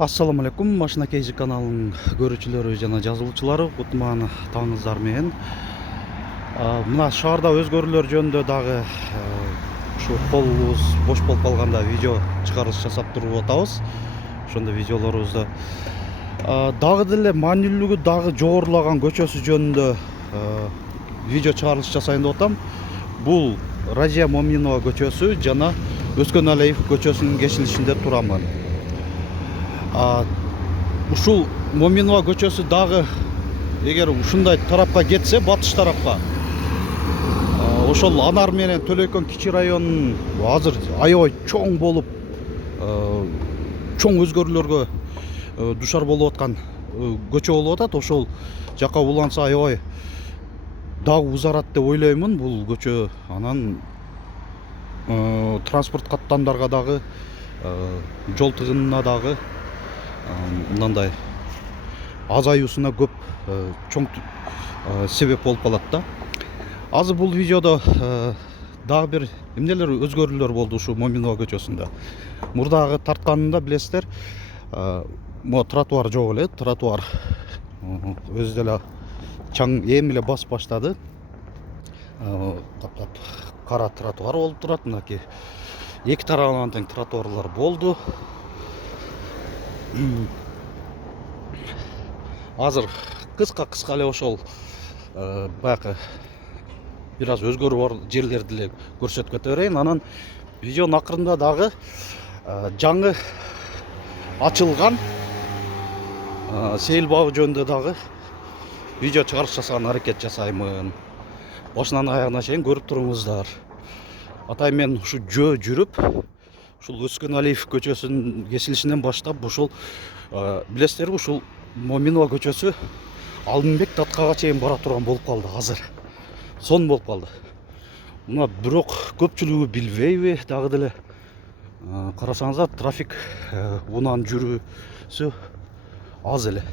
Assalamu alaikum, Машина Кейзі каналының көрүүчүлөрү жана жазылуучулары, кутман таңыңыздар менен. Мына шаарда өзгөрүүлөр жөнүндө дагы ушу колубуз бош болуп калганда видео чыгарылыш жасап туруп атабыз. Ошондо видеолорубузда дагы деле маанилүүлүгү дагы жогорулаган көчөсү жөнүндө видео чыгарылыш жасайын деп атам. Бул Разия Моминова көчөсү жана Өскөнәлиев көчөсүнүн кесилишинде турамын. Ушул Моминова көчөсү дагы эгер ушундай тарапка кетсе, батыш тарапка, ошол Анар менен Төлөйкөн кичи районунун азыр аябай чоң болуп, чоң өзгөрүүлөргө душар болуп аткан көчө болуп атат. Ошол жакка уланса аябай дагы узарат деп ойлоймун бул көчө. Анан транспорт каттамдарга дагы, жол тыгынына дагы мындай азаюусуна көп чоң себеп болуп калат да. Азыр бул видеодо дагы бир эмнелер өзгөрүүлөр болду ушу Моминова көчөсүндө. Мурдагы тартканында билесиздер, могу тротуар жок эле, тротуар өзү деле чаң эми эле басып баштады. Таптап кара тротуар болуп турат. Мынакей эки тарабынан тең тротуарлар болду. Азыр кыска эле ошол баягы бир аз өзгөрүү бар жерлерди эле көрсөтүп кете берейин. Анан видеонун акырында дагы жаңы ачылган сейил бабы жөнүндө дагы видео чыгарыш жасаганга аракет жасаймын. Башынан аягына чейин көрүп туруңуздар. Атай мен ушу жөө жүрүп, ушул Өскөнәлиев көчөсүнүн кесилишинен баштап ушул билесиздерби, ушул Моминова көчөсү Алтынбек Таткага чейин бара турган болуп калды азыр. Сон болуп калды. Мына бирок көпчүлүгү билбейби дагы деле. Карасаңыздар, трафик унан жүрүүсү аз эле.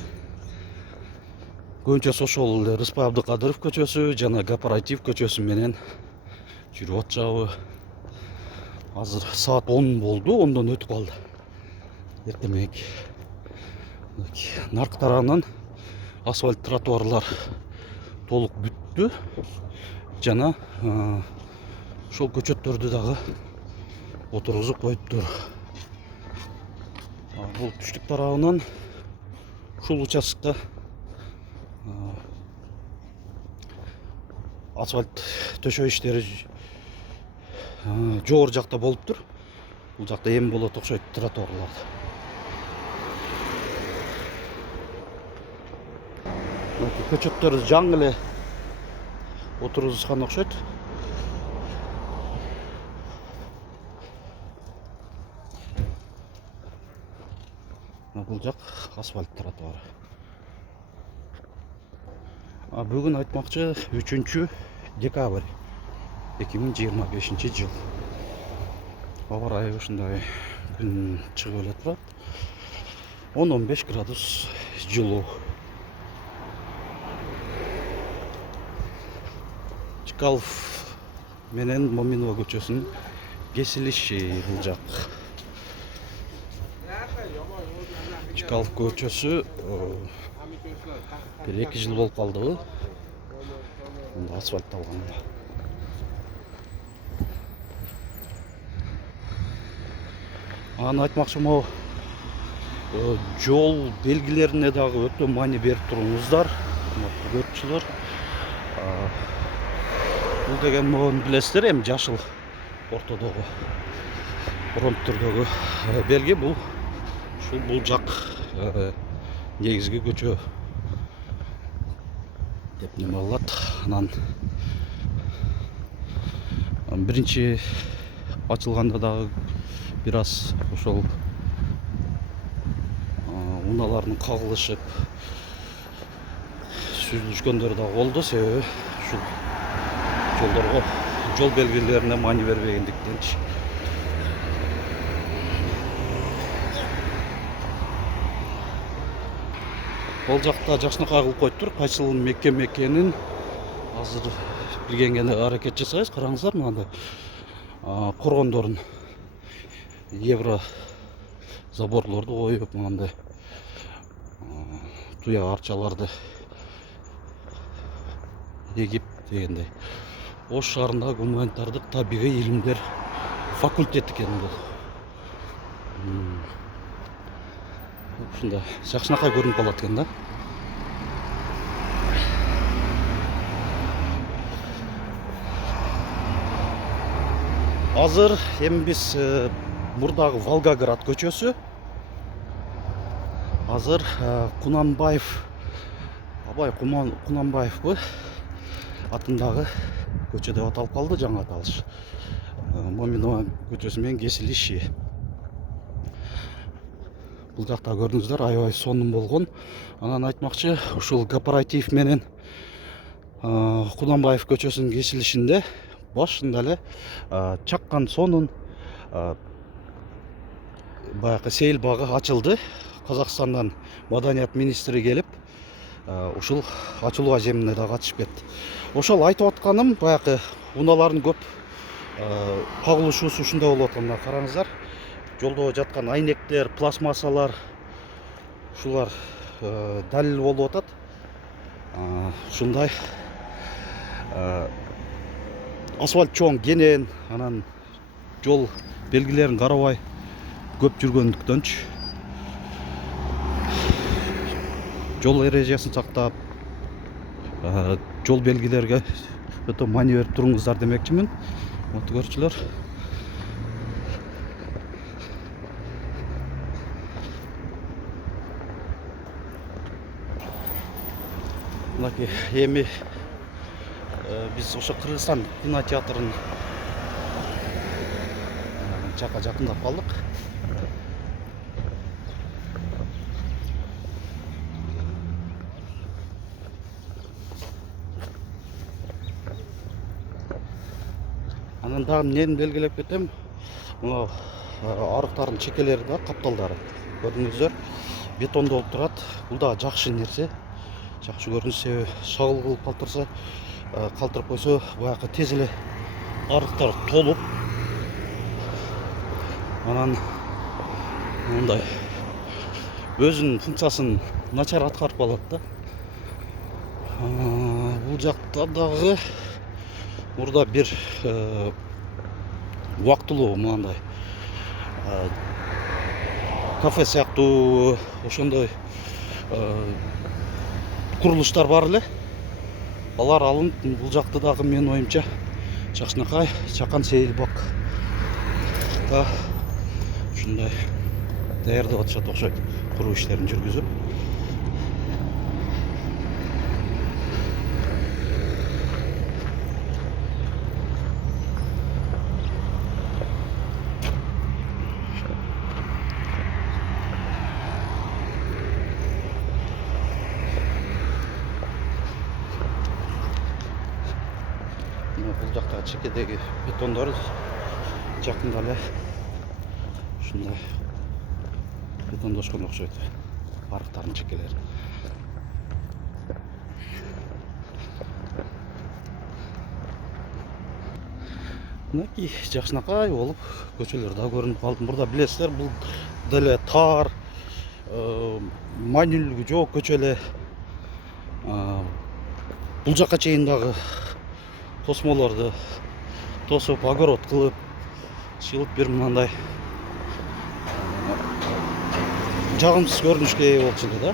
Көбүнчөсү ошол эле Рыспай Абдыкадыров көчөсү жана Кооператив көчөсү менен жүрүп атышабы. Азыр саат 10 болду, 10дон өтүп калды. Эртемек. Наркы тарабынан асфальт тротуарлар толук бүттү. Жана ошол көчөттөрдү дагы отургузуп коюптур. Бул түштүк тарабынан ушул участкта асфальт төшөө иштери жогору жакта болуптур. Бул жакта эми болот окшойт тротуарлар. Көчөттөр жаңы эле отургузушкан окшойт. Бул жак асфальт тротуары. Бүгүн айтмакчы 3 декабрь 2025 жыл. Аба ырайы ушундай күн чыгып эле турат. 10-15 градус жылуу. Чкалов менен Моминова көчөсүнүн кесилиши бул жак. Чкалов көчөсү бир 2 жыл болуп калдыбы. Асфальтталган. Аны айтмакчы, могу жол белгилерине дагы өтө маани берип туруңуздар, көрүүчүлөр. Бул деген могу билесиздер, эми жашыл ортодогу ромбтурдогу белги. Бул ушул бул жак негизги көчө деп неме кылат. Анан биринчи ачылганда дагы бир аз ошол унаалардын кагылышып сүзүлүшкөндөр да болду. Себеби ушул жолдорго, жол белгилерине маани бербегендиктенчи. Ол жакта жакшынакай кылып коюптур. Кайсыл мекеме экенин азыр билгенге аракет жасайбыз. Караңыздар, мынандай коргондордун евро заборлорду коюп мындай туя арчаларды егип дегендей. Ош шаарындагы гуманитардык табигый илимдер факультети экен бул. Ушундай жакшынакай көрүнүп калат экен да. Азыр эми биз мурдагы Волгоград көчөсү. Азыр Кунанбаев, Абай Кунанбаевбы атындагы көчө деп аталып калды, жаңы аталыш. Моминова көчөсү менен кесилиши. Бул жакта көрдүңүздөр, аябай сонун болгон. Анан айтмакчы, ушул кооператив менен Кунанбаев көчөсүнүн кесилишинде башында эле чаккан сонун баягы сейил багы ачылды. Казакстандан маданият министри келип, ушул ачылуу ажемине да катышып кетти. Ошол айтып атканым, баягы унаалардын көп кагылышуусу ушундай болуп аткан. Караңыздар, жолдо жаткан айнектер, пластмассалар, ушулар далил болуп атат. Ушундай асфальт чоң, кенен, анан жол белгилерин карабай көп жүргөндүктөнчү, жол эрежесин сактап, жол белгилерге өтө маани берип туруңуздар демекчимин. Мынтип көрчүлөр. Мынакей эми биз ошо Кыргызстан кинотеатрынын жакка жакындап калдык. Анан дагы эмнени белгилеп кетем, мына арыктардын чекелери да, капталдары көрдүңүздөр, бетондолуп турат. Бул да жакшы нерсе, жакшы көрүнүш. Себеби шагыл кылып калтырып койсо, баягы тез эле арыктар толуп, анан мындай өзүнүн функциясын начар аткарып калат да. Бул жакта дагы мурда бир убактылуу мындай кафе сыяктуу ошондой курулуштар бар эле. Алар алынып, бул жакты дагы менин оюмча жакшынакай чакан сейил бак да ушундай даярдап атышат окшойт, куруу иштерин жүргүзүп. Бул жакта чекедеги бетондор жакында эле ушундай бетондошкон окшойт, арыктардын чекелери. Мынакей жакшынакай болуп көчөлөр да көрүнүп калды. Мурда билесиздер, бул деле тар, маанилүүлүгү жок көчө эле. Бул жакка чейин дагы тосмолорду тосуп, огород кылып, чыгып бир мындай жагымсыз көрүнүшкө ээ болчу эле да.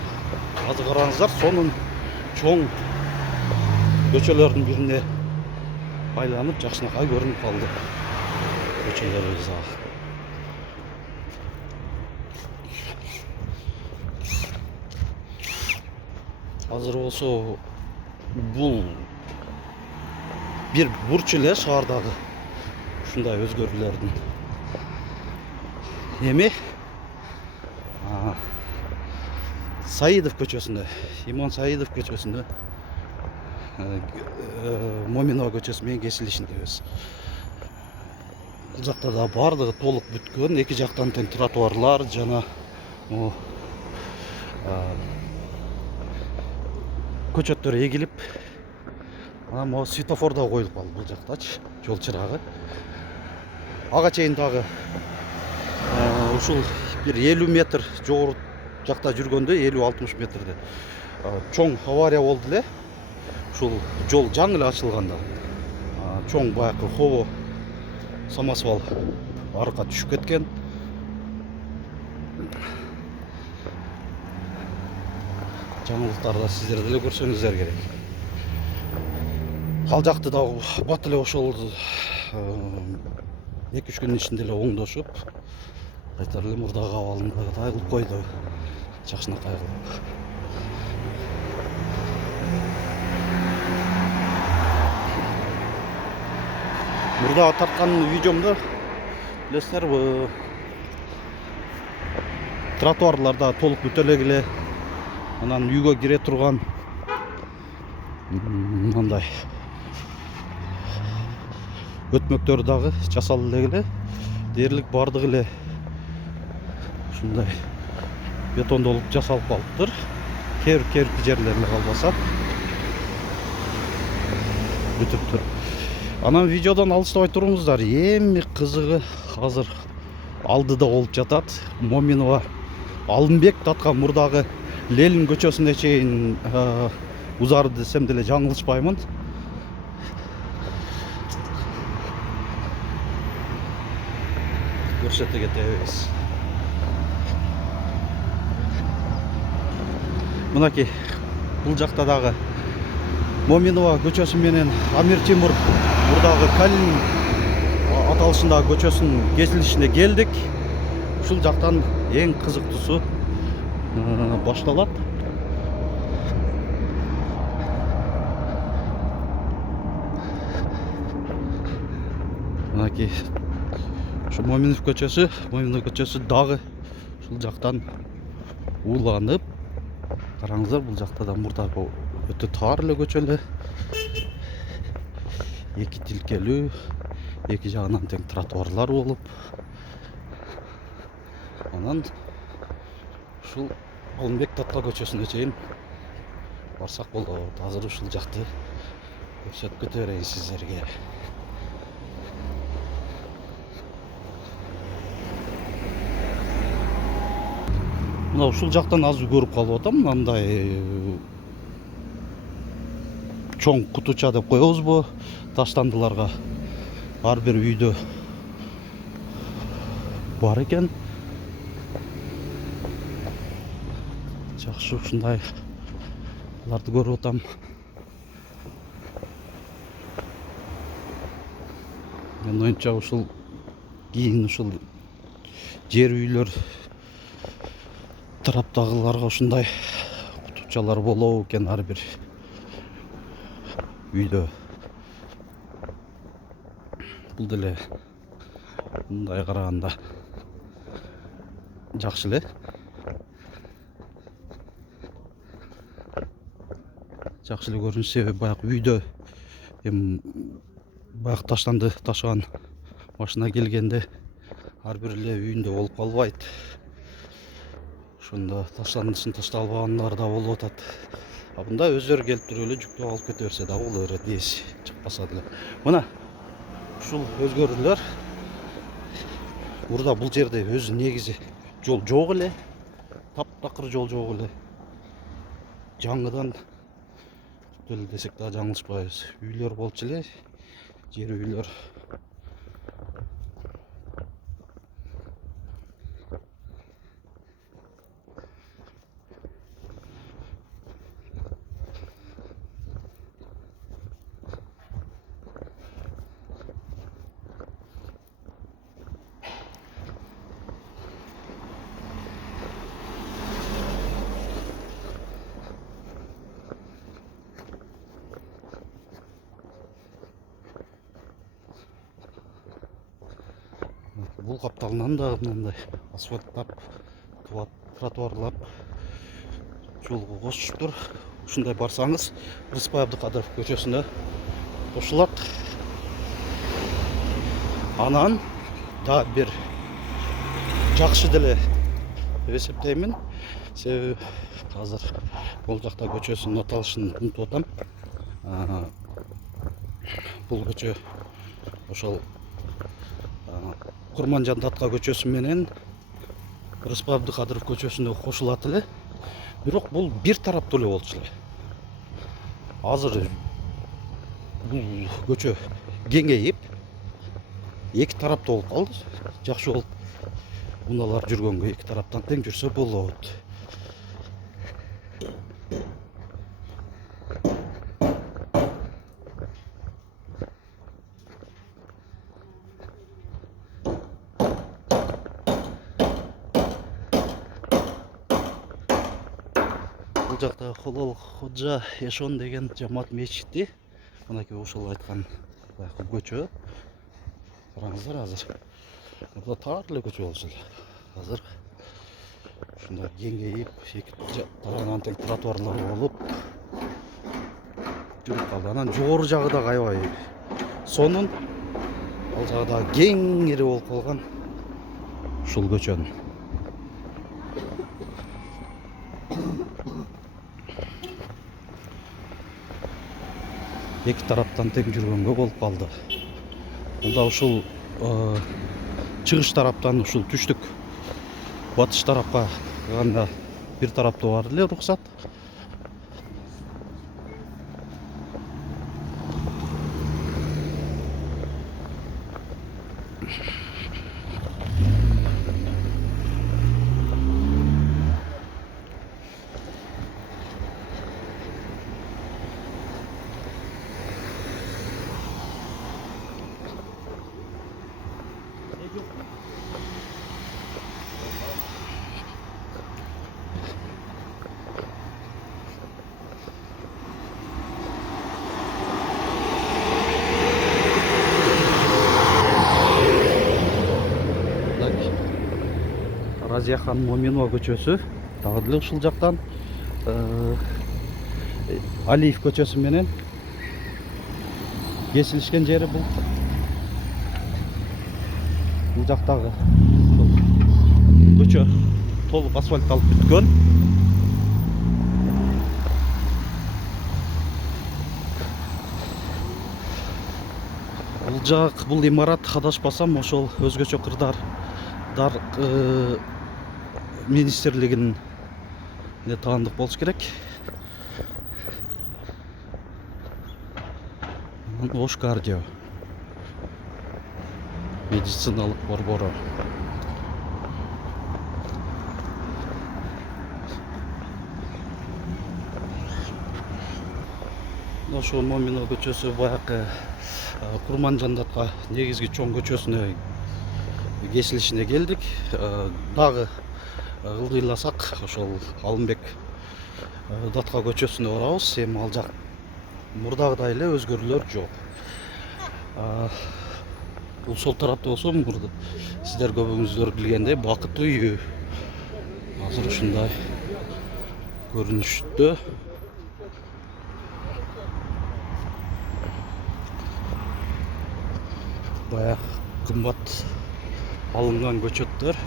Азыр караңыздар, сонун чоң көчөлөрдүн бирине айланып жакшынакай көрүнүп калды көчөлөрүбүз дагы. Азыр болсо бул бир бурч эле шаардагы ушундай өзгөрүүлөрдүн. Эми Саидов көчөсүндө, Имон Саидов көчөсүндө Моминова көчөсү менен кесилишиндебиз. Бул жакта да бардыгы толук бүткөн, эки жактан тең тротуарлар жана көчөттөр эгилип, анан могу светофор да коюлуп калды бул жактачы, жол чырагы. Ага чейин дагы ушул бир 50 метр жогору жакта жүргөндө 50-60 метрде чоң авария болду эле. Ушул жол жаңы эле ачылганда чоң баягы хобо самосвал аркка түшүп кеткен. Жаңылыктарды сиздер деле көрсөңүздөр керек. Ал жакты да бат эле ошол 2-3 күндүн ичинде эле оңдошуп, кайтара эле мурдагы абалындай кылып койду. Жакшынакай кылып. Мурда тарткан видеомдо билесиздер, тротуарларда толук бүтөлегиле, анан үйгө кире турган мындай өтмөктөр дагы жасалып эле, дээрлик бардыгы эле ушундай бетондолуп жасалып калыптыр. Кээ-бир жерлерде калбаса бүтүптүр. Анан видеодон алыстабай туруңуздар. Эми кызыгы азыр алдыда болуп жатат. Моминова Алымбек таткан мурдагы Ленин көчөсүнө чейин узары десем деле жаңылышпаймын. Көрсөтө кетебиз. Мынакей бул жакта дагы Моминова көчөсү менен Амир Тимур мурдагы Калин аталышындагы көчөсүнүн кесилишине келдик. Ушул жактан эң кызыктуусу башталат. Мынакей ушу Моминов көчөсү дагы ушул жактан ууланып. Караңыздар, бул жакта да мурдагы өтө тар эле көчө эле. Эки тилкелүү, эки жагынан тең тротуарлар болуп. Анан ушул Алымбек татка көчөсүнө чейин барсак болот. Азыр ушул жакты көрсөтүп кете берейин сиздерге. Мына ушул жактан азыр көрүп калып атам. Мындай чоң кутуча деп коебузбу? Таштандыларга ар бир үйдө бар экен. Жакшы, ушундайларды көрүп атам. Мен оюнча ушул кийин ушул жер үйлөр тараптагыларга ушундай кутучалар болобу экен ар бир үйдө. Бул деле мындай караганда жакшы эле. Жакшы эле көрүнүш, себеби баягы үйдө баягы таштанды ташыган машина келгенде ар бир эле үйүндө болуп калбайт. Ошондо таштандысын ташталбагандар да болуп атат. Мында өздөрү келип туруп эле жүктөп алып кете берсе да боло берет, ээси чыкпаса деле. Мына ушул өзгөрүүлөр. Мурда бул жерде өзү негизи жол жок эле. Таптакыр жол жок эле. Жаңыдан деле десек да жаңылышпайбыз. Үйлөр болчу эле, жер үйлөр. Бул капталынан да мындай асфальттап, тротуарлап жолго кошуптур. Ушундай барсаңыз, Рыспай Абдыкадыров көчөсүнө кошулат. Анан да бир жакшы деле деп эсептеймин. Себеби азыр бул жакта көчөсүнүн аталышын унутуп атам. Бул көчө ошол Курманжан Татка көчөсү менен Рыспай Абдыкадыров көчөсүнө кошулат эле. Бирок бул бир тараптуу эле болчу эле. Азыр бул көчө кеңейип, эки тараптуу болуп калды. Жакшы болуп, унаалар жүргөнгө эки тараптан тең жүрсө болот. Бул жакта Холол Ходжа Эшон деген жамаат мечити. Мынакей ошол айткан баягы көчө. Караңыздар азыр. Бул тар эле көчө болчу эле. Азыр ушундай кеңейип, эки тарабынан тең тротуарлар болуп жүрүп калды. Анан жогору жагы да аябай сонун. Ал жагы да кеңири болуп калган ушул көчөнүн. Эки тараптан тең жүргөнгө болуп калды. Мында ушул чыгыш тараптан ушул түштүк батыш тарапка гана бир тараптуу бар эле уруксат. Разияхан Моминова көчөсү дагы деле ушул жактан Алиев көчөсү менен кесилишкен жери бул. Бул жактагы көчө толук асфальтталып бүткөн. Бул жак, бул имарат адашпасам ошол өзгөчө кырдар министрлигинин таандык болуш керек. Ош кардио медициналык борбору. Ошол Моминова көчөсү баягы Курманжандатка негизги чоң көчөсүнө кесилишине келдик. Дагы ылдыйласак ошол Алымбек Датка көчөсүнө барабыз. Эми ал жак мурдагыдай эле өзгөрүүлөр жок. Бул сол тарапта болсо мурда сиздер көбүңүздөр билгендей Бакыт үйү. Азыр ушундай көрүнүштө. Бая кымбат алынган көчөттөр.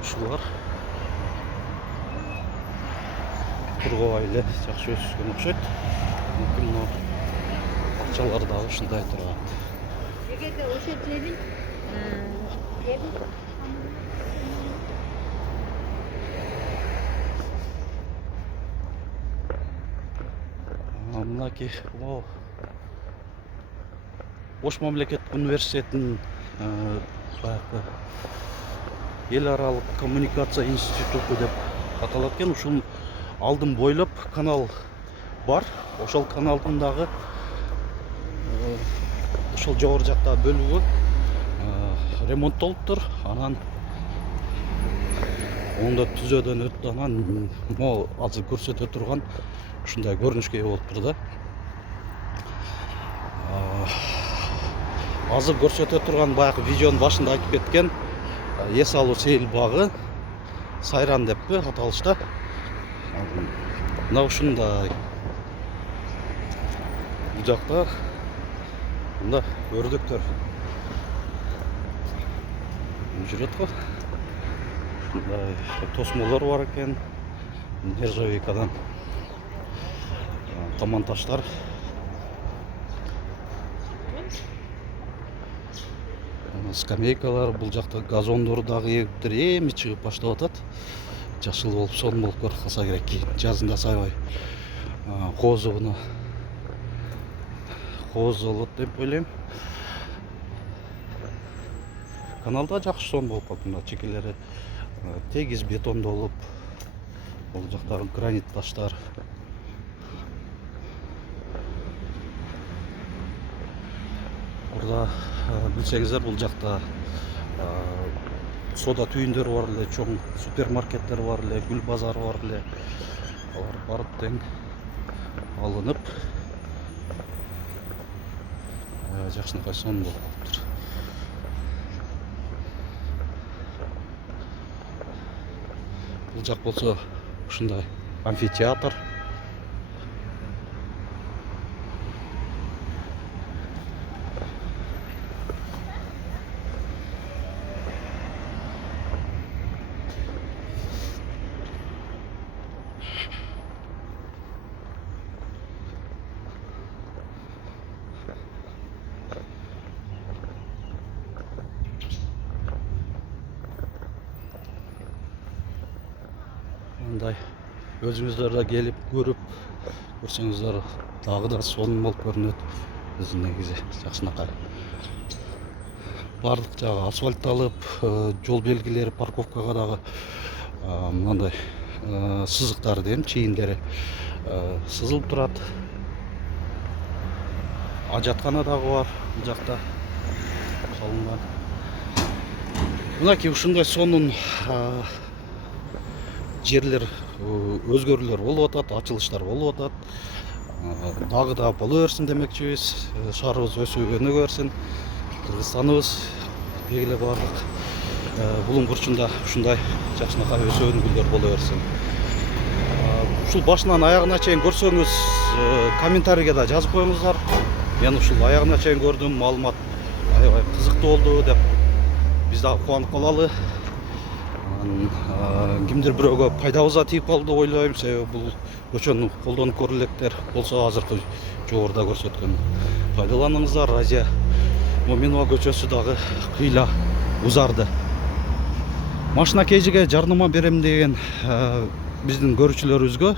Ушулар тургубай эле жакшы өскөн окшойт. Мүмкүн акчалар дагы ушундай турат. Эгерде ошо жерин мынакей Ош мамлекеттик университетинин баягы эл аралык коммуникация институту деп аталат экен. Ушунун алдын бойлоп канал бар. Ошол каналдын дагы ошол жогору жакта бөлүгү ремонттолуптур. Анан оңдо түзөөдөн өттү. Анан могу азыр көрсөтө турган ушундай көрүнүшкө ээ болуптур да. Азыр көрсөтө турган баягы видеонун башында айтып кеткен эс алуу сейил багы Сайран деппи аталышта. Мына ушундай бул жакта мында өрдөктөр жүрөт го. Ушундай тосмолор бар экен. Нержавейкадан таман таштар. скамейкалар, бул жакта газондор дагы эгиптир эми чыгып баштап атат. Жашыл болуп, сонун болуп калса керек. Жазында сайбай коозуна кооз болот деп ойлойм. Каналда жакшы сонун болуп калды. Мына чекелери тегиз бетондолуп, бул жактагы гранит таштар. Burada bilsеңиздер, бул жакта сода түйүндөрү бар эле, чоң супермаркеттер бар эле, гүл базары бар эле. Алар барып тең алынып, жакшынакай сонун болуп калыптыр. Бул жак болсо ушундай амфитеатр. Мындай өзүңүздөр да келип көрүп көрсөңүздөр дагы да сонун болуп көрүнөт. Биздин негизи жакшынакай баардык жагы асфальтталып, жол белгилери, парковкага дагы мындай сызыктар дейм, чийиндери сызылып турат. Ажаткана дагы бар бул жакта салынган. Мынакей ушундай сонун жерлер, өзгөрүүлөр болуп атат, ачылыштар болуп атат. Дагы да боло берсин демекчибиз. Шаарыбыз өсүп өнүгө берсин. Кыргызстаныбыз деги эле баардык булуң бурчунда ушундай жакшынакай өсүп өнүгүүлөр боло берсин. Ушул башынан аягына чейин көрсөңүз, комментарийге да жазып коюңуздар. Мен ушул аягына чейин көрдүм, маалымат аябай кызыктуу болду деп биз дагы кубанып калалы. Кимдир бирөөгө пайдабызга тийип калды деп ойлойм. Себеби бул көчөнү колдонуп көрө электе болсо, азыркы жогоруда көрсөткөн пайдаланыңыздар. Разия Моминова көчөсү дагы кыйла узарды. Машина KG'ге жардама берем деген биздин көрүүчүлөрүбүзгө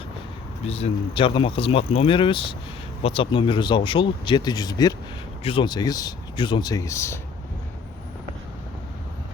биздин жардама кызмат номерибиз, WhatsApp номерибиз дагы ушул 701 118 118.